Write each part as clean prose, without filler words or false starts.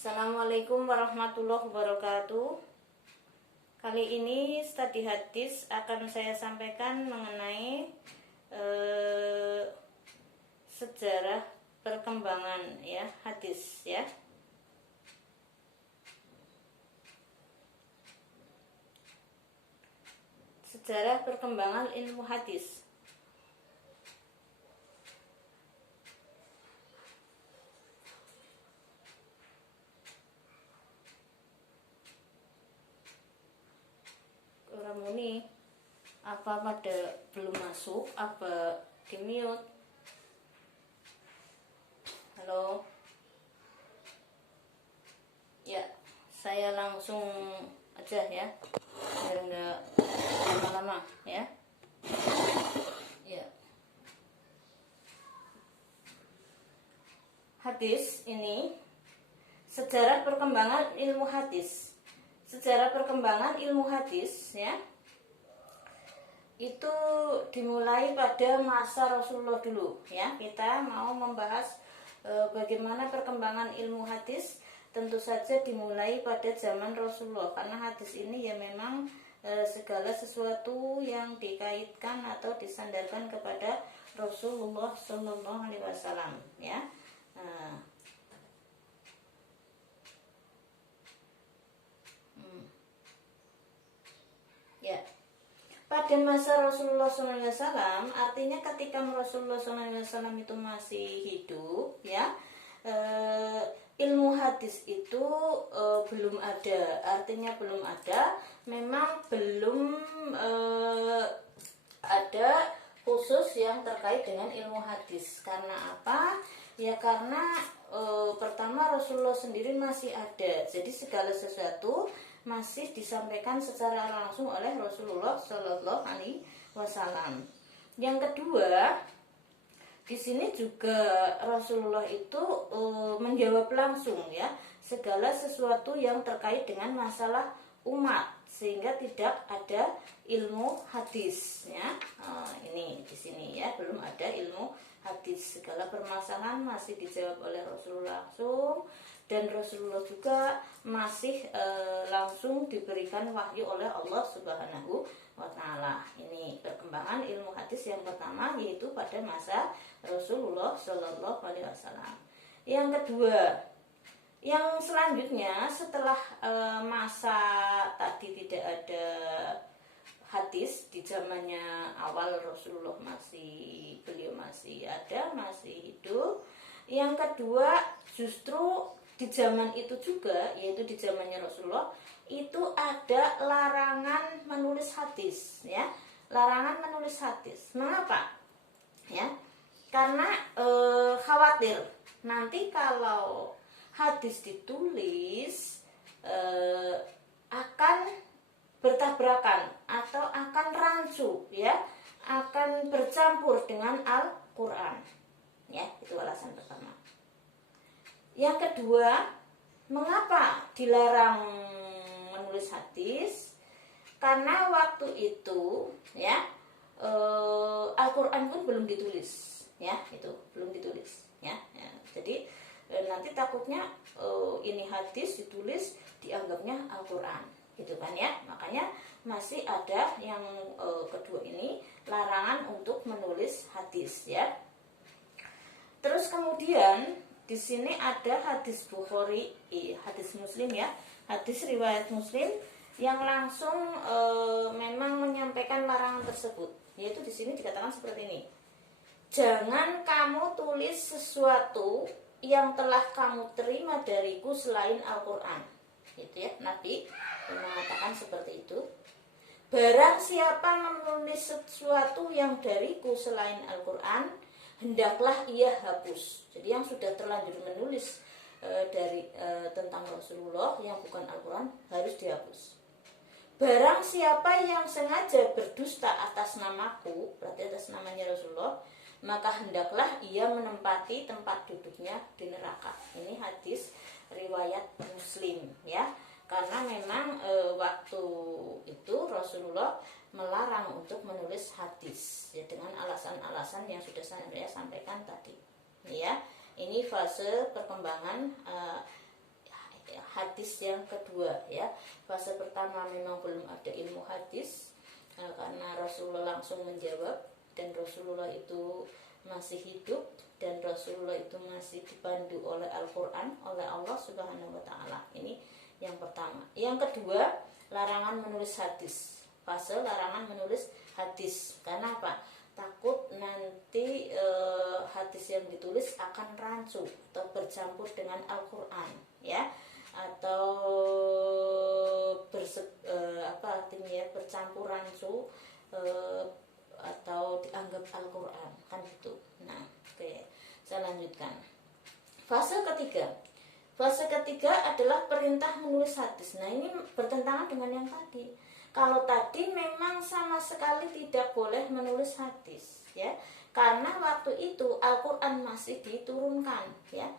Assalamualaikum warahmatullahi wabarakatuh. Kali ini studi hadis akan saya sampaikan mengenai sejarah perkembangan hadis ya. Sejarah perkembangan ilmu hadis. Muni apa pada belum masuk, apa di mute? Halo ya, saya langsung aja ya biar nggak lama-lama ya. Hadis ini sejarah perkembangan ilmu hadis. Sejarah perkembangan ilmu hadis ya, itu dimulai pada masa Rasulullah dulu ya. Kita mau membahas bagaimana perkembangan ilmu hadis, tentu saja dimulai pada zaman Rasulullah, karena hadis ini ya memang segala sesuatu yang dikaitkan atau disandarkan kepada Rasulullah Shallallahu Alaihi Wasallam ya. Pada masa Rasulullah SAW, artinya ketika Rasulullah SAW itu masih hidup ya, ilmu hadis itu belum ada. Artinya belum ada, memang belum ada khusus yang terkait dengan ilmu hadis. Karena apa? Ya karena pertama Rasulullah sendiri masih ada, jadi segala sesuatu masih disampaikan secara langsung oleh Rasulullah Shallallahu Alaihi Wasallam. Yang kedua, di sini juga Rasulullah itu menjawab langsung ya segala sesuatu yang terkait dengan masalah umat, sehingga tidak ada ilmu hadis ya. Ini di sini ya belum ada ilmu hadis, segala permasalahan masih dijawab oleh Rasulullah langsung, dan Rasulullah juga masih langsung diberikan wahyu oleh Allah Subhanahu wa Ta'ala. Ini perkembangan ilmu hadis yang pertama, yaitu pada masa Rasulullah Shallallahu Alaihi Wasallam. Yang kedua, yang selanjutnya setelah masa tadi tidak ada hadis di zamannya awal Rasulullah, beliau masih ada, masih hidup. Yang kedua, justru di zaman itu juga, yaitu di zamannya Rasulullah, itu ada larangan menulis hadis ya. Larangan menulis hadis. Mengapa? Ya. Karena khawatir nanti kalau hadis ditulis akan bertabrakan atau akan rancu ya, akan bercampur dengan Al-Qur'an. Ya, itu alasan pertama. Yang kedua, mengapa dilarang menulis hadis? Karena waktu itu ya Al-Qur'an pun belum ditulis ya, itu belum ditulis ya. Jadi nanti takutnya ini hadis ditulis dianggapnya Al-Qur'an gitu kan ya. Makanya masih ada yang kedua ini, larangan untuk menulis hadis ya. Terus kemudian di sini ada hadis Bukhari, hadis Muslim ya, hadis riwayat Muslim yang langsung memang menyampaikan larangan tersebut, yaitu di sini dikatakan seperti ini: jangan kamu tulis sesuatu yang telah kamu terima dariku selain Al-Qur'an. Gitu ya, Nabi mengatakan seperti itu. Barang siapa menulis sesuatu yang dariku selain Al-Qur'an, hendaklah ia hapus. Jadi yang sudah terlanjur menulis tentang Rasulullah yang bukan Al-Qur'an harus dihapus. Barang siapa yang sengaja berdusta atas namaku, berarti atas namanya Rasulullah, maka hendaklah ia menempati tempat duduknya di neraka. Ini hadis riwayat Muslim ya. Karena memang waktu itu Rasulullah melarang untuk menulis hadis ya, dengan alasan-alasan yang sudah saya sampaikan tadi ya. Ini fase perkembangan hadis yang kedua ya. Fase pertama memang belum ada ilmu hadis karena Rasulullah langsung menjawab, dan Rasulullah itu masih hidup, dan Rasulullah itu masih dipandu oleh Al-Quran, oleh Allah Subhanahu wa Ta'ala. Ini yang pertama. Yang kedua, larangan menulis hadis. Fase larangan menulis hadis. Karena apa? Takut nanti hadis yang ditulis akan rancu atau bercampur dengan Al-Quran ya, atau bercampur rancu atau dianggap Al-Quran kan gitu. Nah, oke, saya lanjutkan. Fase ketiga. Fase ketiga adalah perintah menulis hadis. Nah, ini bertentangan dengan yang tadi. Kalau tadi memang sama sekali tidak boleh menulis hadis ya, karena waktu itu Al-Quran masih diturunkan ya.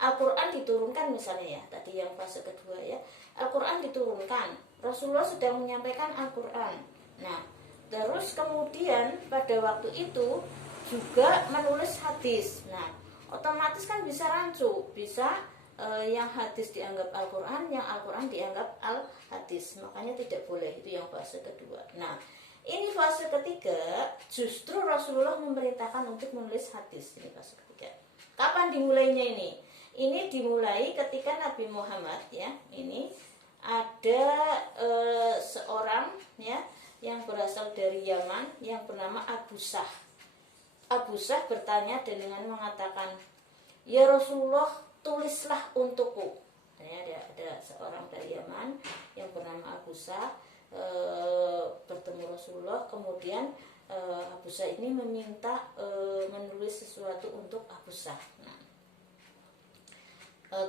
Al-Quran diturunkan misalnya ya, tadi yang fase kedua ya, Al-Quran diturunkan, Rasulullah sedang menyampaikan Al-Quran. Nah, terus kemudian pada waktu itu juga menulis hadis. Nah, otomatis kan bisa rancu, bisa yang hadis dianggap Al-Quran, yang Al-Quran dianggap Al-Hadis. Makanya tidak boleh, itu yang fase kedua. Nah, ini fase ketiga, justru Rasulullah memerintahkan untuk menulis hadis. Ini fase ketiga. Kapan dimulainya ini? Ini dimulai ketika Nabi Muhammad ya, ini ada seorang ya yang berasal dari Yaman yang bernama Abu Sah. Abu Sah bertanya dengan mengatakan, "Ya Rasulullah, tulislah untukku." Ada seorang dari Yaman yang bernama Abu Sah bertemu Rasulullah, kemudian Abu Sah ini meminta menulis sesuatu untuk Abu Sah. Nah,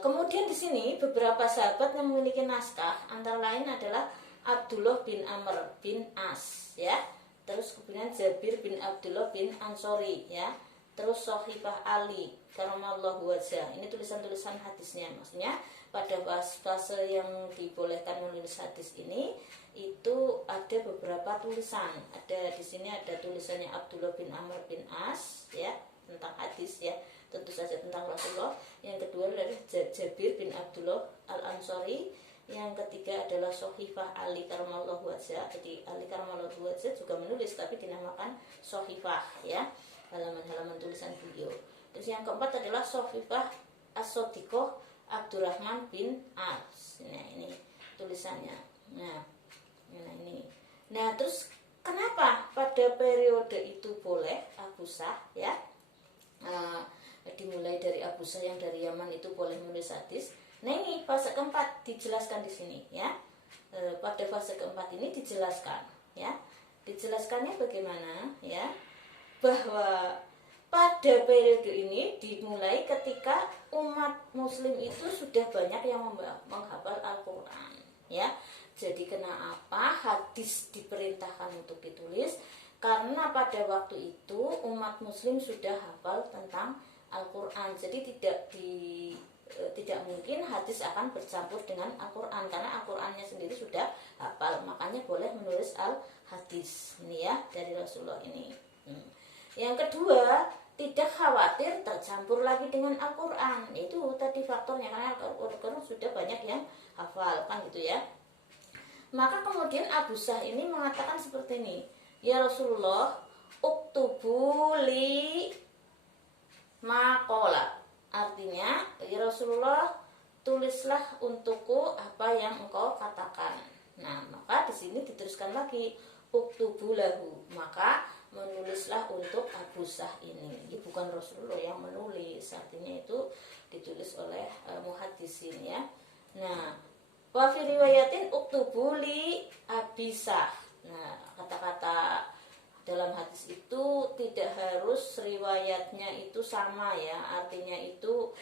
kemudian di sini beberapa sahabat yang memiliki naskah, antara lain adalah Abdullah bin Amr bin As ya, terus kemudian Jabir bin Abdullah bin Ansori ya, terus Sohibah Ali karamallahu wajhah. Ini tulisan-tulisan hadisnya, maksudnya pada fase yang dibolehkan menulis hadis ini itu ada beberapa tulisan. Ada di sini ada tulisannya Abdullah bin Amr bin As ya, tentang hadis ya, tentu saja tentang Rasulullah. Yang kedua adalah Jabir bin Abdullah Al-Ansori. Yang ketiga adalah Sohifah Ali karamallahu wajhah. Jadi Ali karamallahu wajhah juga menulis tapi dinamakan Sohifah ya, halaman-halaman tulisan beliau. Terus yang keempat adalah Sohifah As-Sodiqoh Abdurrahman bin As. Nah, ini tulisannya. Nah, ini. Nah, terus kenapa pada periode itu boleh Abu Sah ya? Dimulai dari Abu Sah yang dari Yaman itu boleh menulis hadis. Nah, ini fase keempat dijelaskan di sini ya. Pada fase keempat ini dijelaskan ya. Dijelaskannya bagaimana ya? Bahwa pada periode ini dimulai ketika umat muslim itu sudah banyak yang menghafal Al-Quran ya. Jadi kenapa hadis diperintahkan untuk ditulis? Karena pada waktu itu umat muslim sudah hafal tentang Al-Quran. Jadi tidak mungkin hadis akan bercampur dengan Al-Quran, karena Al-Qurannya sendiri sudah hafal. Makanya boleh menulis Al-Hadis ini ya, dari Rasulullah ini. Yang kedua, tidak khawatir tercampur lagi dengan Al-Quran. Itu tadi faktornya, karena Al-Quran sudah banyak yang hafal kan gitu ya. Maka kemudian Abu Sah ini mengatakan seperti ini, "Ya Rasulullah, uktubu li maqala." Artinya, "Ya Rasulullah, tulislah untukku apa yang engkau katakan." Nah, maka di sini diteruskan lagi, "Uktubu lahu." Maka menulislah untuk Abu Sah ini. Ini bukan Rasulullah yang menulis, artinya itu ditulis oleh muhaddisin ya. Nah, wa fi riwayatin uktubu li Abi Sah. Nah, kata-kata dalam hadis itu tidak harus riwayatnya itu sama ya, artinya itu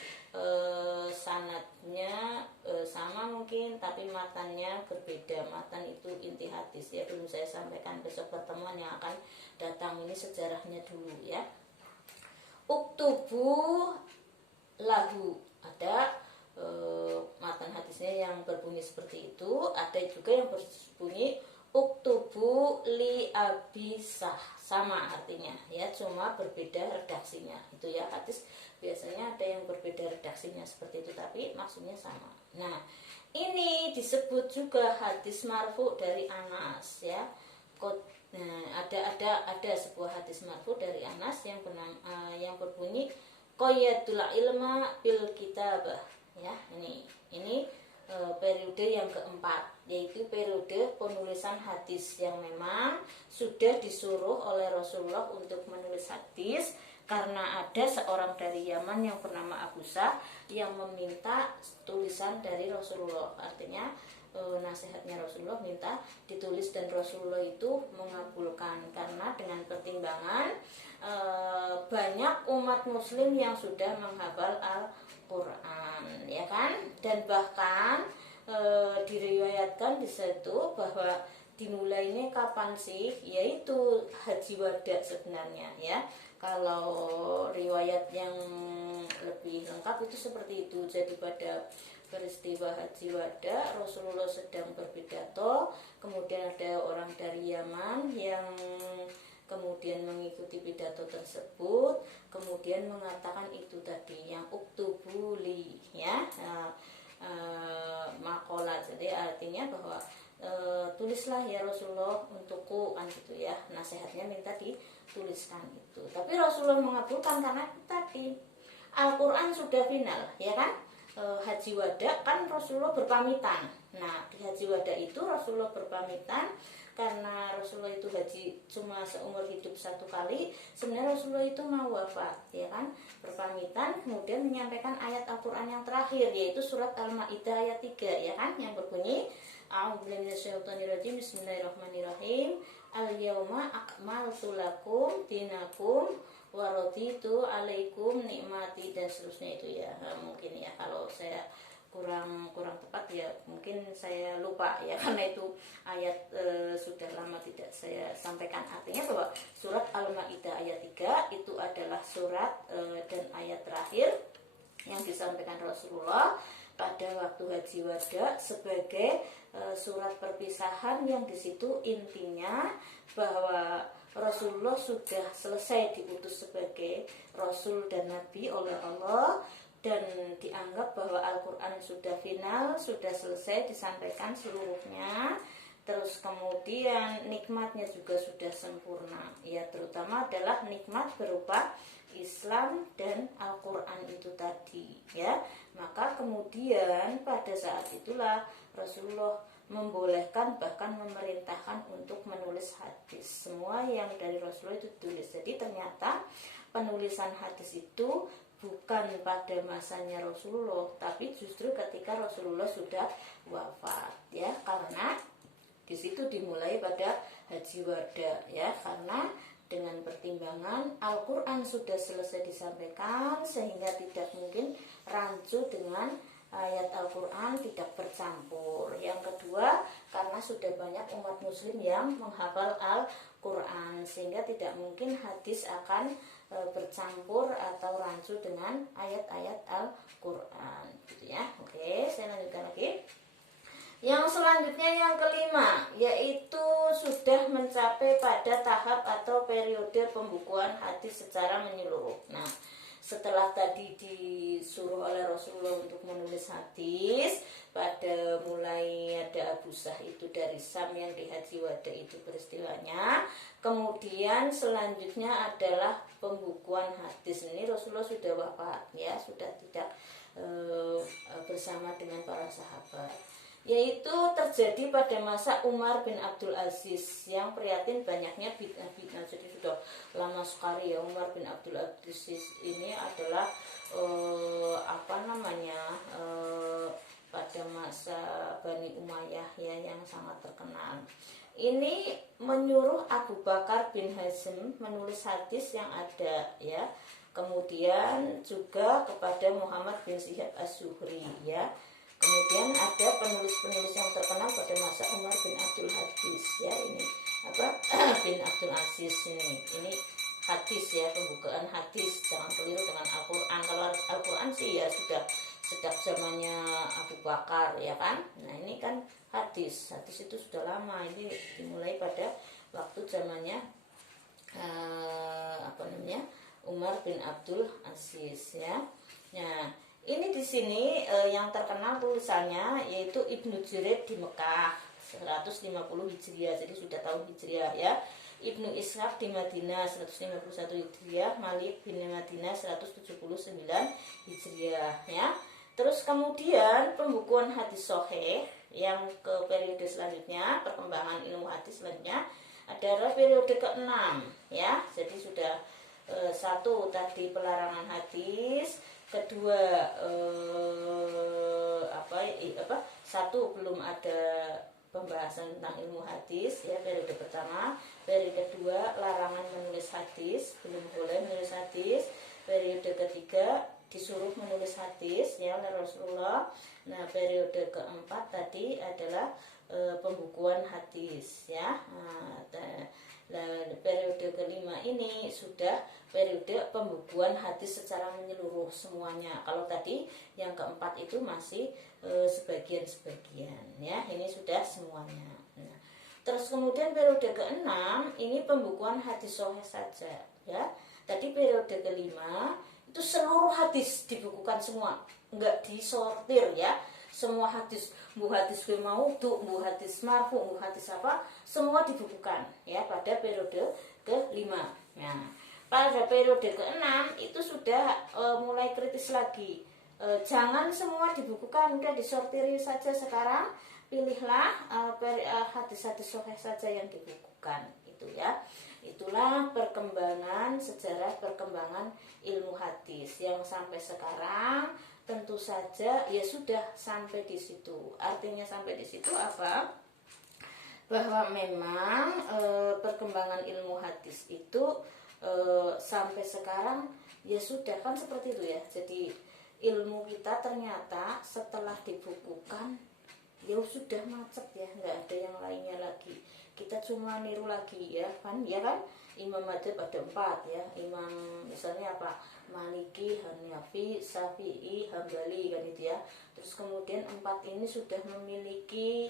sanadnya sama mungkin, tapi matannya berbeda. Matan itu inti hadis ya, belum saya sampaikan, besok pertemuan yang akan datang ini sejarahnya dulu ya. Uktubu lahu, ada matan hadisnya yang berbunyi seperti itu, ada juga yang berbunyi uktubu li abisah, sama artinya ya, cuma berbeda redaksinya. Itu ya, hadis biasanya ada yang berbeda redaksinya seperti itu, tapi maksudnya sama. Nah, ini disebut juga hadis marfu dari Anas ya. Nah, ada sebuah hadis marfu dari Anas yang berbunyi qayyadul ilma bil kitabah ya. Ini periode yang keempat, yaitu periode penulisan hadis yang memang sudah disuruh oleh Rasulullah untuk menulis hadis karena ada seorang dari Yaman yang bernama Abu Sah yang meminta tulisan dari Rasulullah. Artinya nasihatnya Rasulullah minta ditulis, dan Rasulullah itu mengabulkan karena dengan pertimbangan banyak umat muslim yang sudah menghafal Al-Quran ya kan, dan bahkan diriwayatkan di situ bahwa dimulainya kapan sih, yaitu haji wada sebenarnya ya. Kalau riwayat yang lebih lengkap itu seperti itu. Jadi pada peristiwa haji wada Rasulullah sedang berpidato, kemudian ada orang dari Yaman yang kemudian mengikuti pidato tersebut, kemudian mengatakan itu tadi yang uktubuli ya, makola. Jadi artinya bahwa tulislah ya Rasulullah untukku kan gitu ya, nasihatnya minta dituliskan itu. Tapi Rasulullah mengabulkan karena tadi Al-Quran sudah final ya kan. Haji wada kan Rasulullah berpamitan. Nah, di haji wada itu Rasulullah berpamitan karena Rasulullah itu haji cuma seumur hidup satu kali. Sebenarnya Rasulullah itu mau wafat ya kan, berpamitan, kemudian menyampaikan ayat Al-Quran yang terakhir, yaitu surat Al-Maidah ayat 3 ya kan, yang berbunyi a'udzubillahi minasyaitonirrajim, bismillahirrahmanirrahim, al-yauma akmaltu lakum dinakum wa raditu alaikum nikmati, dan seterusnya itu ya. Mungkin ya kalau saya kurang tepat ya, mungkin saya lupa ya karena itu ayat sudah lama tidak saya sampaikan. Artinya bahwa surat Al-Maidah ayat 3 itu adalah surat dan ayat terakhir yang disampaikan Rasulullah pada waktu haji wada sebagai surat perpisahan, yang di situ intinya bahwa Rasulullah sudah selesai diutus sebagai Rasul dan Nabi oleh Allah, dan dianggap bahwa Al-Quran sudah final, sudah selesai disampaikan seluruhnya. Terus kemudian nikmatnya juga sudah sempurna ya, terutama adalah nikmat berupa Islam dan Al-Quran itu tadi ya. Maka kemudian pada saat itulah Rasulullah membolehkan, bahkan memerintahkan untuk menulis hadis. Semua yang dari Rasulullah itu tulis. Jadi ternyata penulisan hadis itu bukan pada masanya Rasulullah, tapi justru ketika Rasulullah sudah wafat ya, karena di situ dimulai pada haji wada ya, karena dengan pertimbangan Al-Quran sudah selesai disampaikan sehingga tidak mungkin rancu dengan ayat Al-Quran, tidak bercampur. Yang kedua, karena sudah banyak umat muslim yang menghafal Al-Quran sehingga tidak mungkin hadis akan bercampur atau rancu dengan ayat-ayat Al-Quran gitu ya. Oke, saya lanjutkan lagi. Yang selanjutnya yang kelima, yaitu sudah mencapai pada tahap atau periode pembukuan hadis secara menyeluruh. Nah, setelah tadi disuruh oleh Rasulullah untuk menulis hadis, pada mulai ada Abu Sah itu dari Sam yang di haji wada itu peristiwanya. Kemudian selanjutnya adalah pembukuan hadis. Ini Rasulullah sudah wafat ya, sudah tidak bersama dengan para sahabat, yaitu terjadi pada masa Umar bin Abdul Aziz yang prihatin banyaknya bid'ah-bid'ah. Jadi sudah lama sekali ya Umar bin Abdul Aziz ini adalah pada masa Bani Umayyah ya, yang sangat terkenal. Ini menyuruh Abu Bakar bin Hazm menulis hadis yang ada ya. Kemudian juga kepada Muhammad bin Syihab Az-Zuhri ya. Kemudian ada penulis-penulis yang terkenal pada masa Umar bin Abdul Aziz ya, ini bin Abdul Aziz ini hadis ya, pembukaan hadis, jangan keliru dengan Al-Quran. Kalau Al-Quran sih ya sudah sejak zamannya Abu Bakar, ya kan. Nah ini kan hadis itu sudah lama, ini dimulai pada waktu zamannya Umar bin Abdul Aziz, ya. Nah ini di sini yang terkenal tulisannya yaitu Ibnu Jureid di Mekah 150 Hijriah, jadi sudah tahun Hijriah, ya. Ibnu Ishaq di Madinah 151 Hijriah, Malik bin Madinah 179 Hijriah, ya. Terus kemudian pembukuan hadis sahih yang ke periode selanjutnya, perkembangan ilmu hadis selanjutnya adalah periode ke-6, ya. Jadi sudah satu tadi pelarangan hadis, kedua satu belum ada pembahasan tentang ilmu hadis, ya, periode pertama. Periode kedua larangan menulis hadis, belum boleh menulis hadis. Periode ketiga disuruh menulis hadis, ya, oleh Rasulullah. Nah periode keempat tadi adalah pembukuan hadis, ya. Periode kelima ini sudah periode pembukuan hadis secara menyeluruh semuanya. Kalau tadi yang keempat itu masih sebagian-sebagian, ya. Ini sudah semuanya. Nah, terus kemudian periode ke-6 ini pembukuan hadis sahih saja, ya. Tadi periode kelima itu seluruh hadis dibukukan semua, enggak disortir, ya. Semua hadis, bu hadis maudhu, bu hadis marfu, bu hadis apa, semua dibukukan, ya, pada periode kelima. Nah, pada periode ke-6 itu sudah mulai kritis lagi. Jangan semua dibukukan, udah disortiri saja sekarang. Pilihlah hadis-hadis sahih saja yang dibukukan, itu, ya. Itulah perkembangan sejarah perkembangan ilmu hadis yang sampai sekarang tentu saja ya sudah sampai di situ. Artinya sampai di situ apa? Bahwa memang perkembangan ilmu hadis itu sampai sekarang ya sudah kan seperti itu, ya. Jadi ilmu kita ternyata setelah dibukukan ya sudah macet, ya, nggak ada yang lainnya lagi. Kita cuma niru lagi, ya kan, Imam Madzhab ada 4, ya. Imam misalnya apa, Maliki, Hanafi, Syafi'i, Hambali, kan itu, ya. Terus kemudian 4 ini sudah memiliki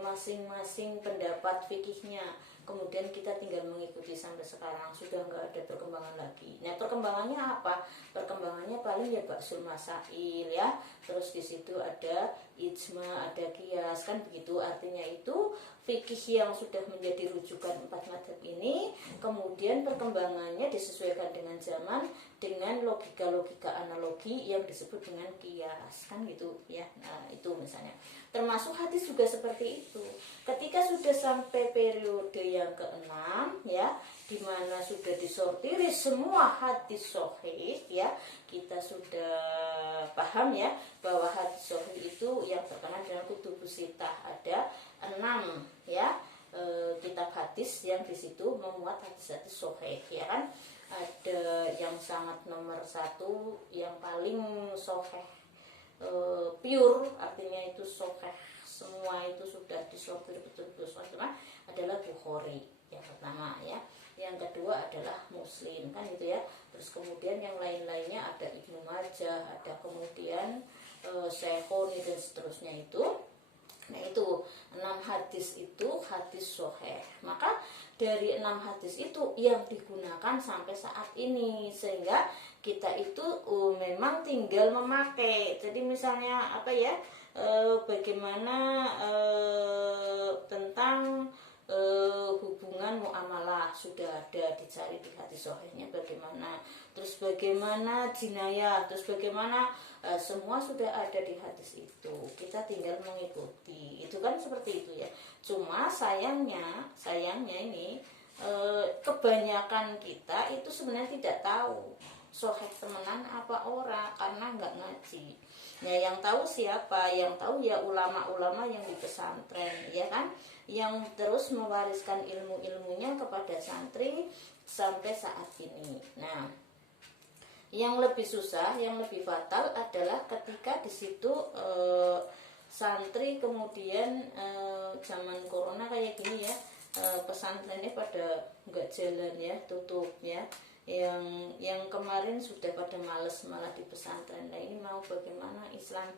masing-masing pendapat fikihnya. Kemudian kita tinggal mengikuti sampai sekarang, sudah nggak ada perkembangan lagi. Nah perkembangannya apa? Perkembangannya paling ya baksul masail, ya. Terus di situ ada ijma, ada qiyas, kan begitu. Artinya itu fikih yang sudah menjadi rujukan 4 mazhab ini, kemudian perkembangannya disesuaikan dengan zaman dengan logika-logika analogi yang disebut dengan qiyas, kan gitu, ya. Nah itu misalnya. Termasuk hadis juga seperti itu. Ketika sudah sampai periode yang ke-6, ya, di mana sudah disortiri semua hadis sahih, ya, kita sudah paham, ya, bahwa hadis sahih itu yang terkenal dengan kutubus sittah, ada 6, ya, kitab hadis yang di situ memuat hadis-hadis sahih, ya kan. Ada yang sangat nomor 1, yang paling sahih pure, artinya itu sahih semua itu sudah disortir betul-betul semua, adalah Bukhari yang pertama, ya. Yang kedua adalah Muslim, kan itu, ya. Terus kemudian yang lain-lainnya ada Ibnu Majah, ada kemudian Syekhoni dan seterusnya itu. Nah itu 6 hadis itu hadis sahih. Maka dari 6 hadis itu yang digunakan sampai saat ini, sehingga kita itu memang tinggal memakai. Jadi misalnya apa, ya, bagaimana tentang hubungan muamalah sudah ada, dicari di hadis sahihnya bagaimana. Terus bagaimana jinayah, terus bagaimana semua sudah ada di hadis itu. Kita tinggal mengikuti. Itu kan seperti itu, ya. Cuma sayangnya ini kebanyakan kita itu sebenarnya tidak tahu sahih temenan apa ora, karena nggak ngaji. Nah yang tahu siapa? Yang tahu ya ulama-ulama yang di pesantren, ya kan, yang terus mewariskan ilmu-ilmunya kepada santri sampai saat ini. Nah yang lebih susah, yang lebih fatal adalah ketika di situ santri kemudian zaman corona kayak gini, ya, pesantrennya pada nggak jalan, ya, tutup, ya. Yang kemarin sudah pada males malah di pesantren. Nah ini mau bagaimana Islam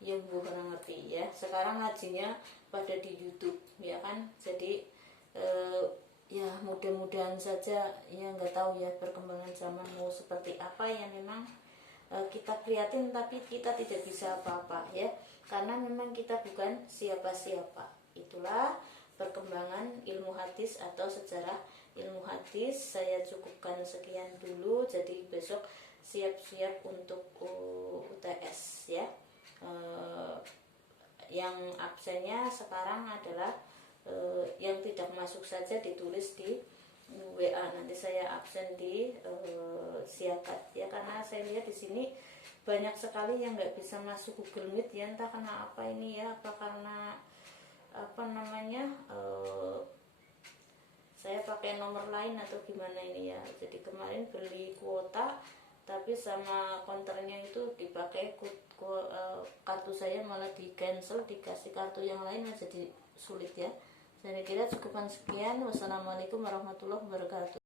ya Bu kurang ngerti ya. Sekarang ngajinya pada di YouTube ya kan. Jadi ya mudah-mudahan saja ya, nggak tahu ya perkembangan zaman mau seperti apa ya. Memang kita prihatin tapi kita tidak bisa apa-apa ya, karena memang kita bukan siapa-siapa. Itulah perkembangan ilmu hadis atau sejarah ilmu hadis. Saya cukupkan sekian dulu, jadi besok siap-siap untuk UTS ya. Yang absennya sekarang adalah yang tidak masuk saja ditulis di WA. Nanti saya absen di siakat ya, karena saya lihat di sini banyak sekali yang nggak bisa masuk Google Meet ya, entah karena apa ini ya, apa karena apa namanya saya pakai nomor lain atau gimana ini ya. Jadi kemarin beli kuota tapi sama konternya itu dipakai kartu saya malah di cancel, dikasih kartu yang lain, jadi sulit ya. Saya kira cukupan sekian. Wassalamualaikum warahmatullahi wabarakatuh.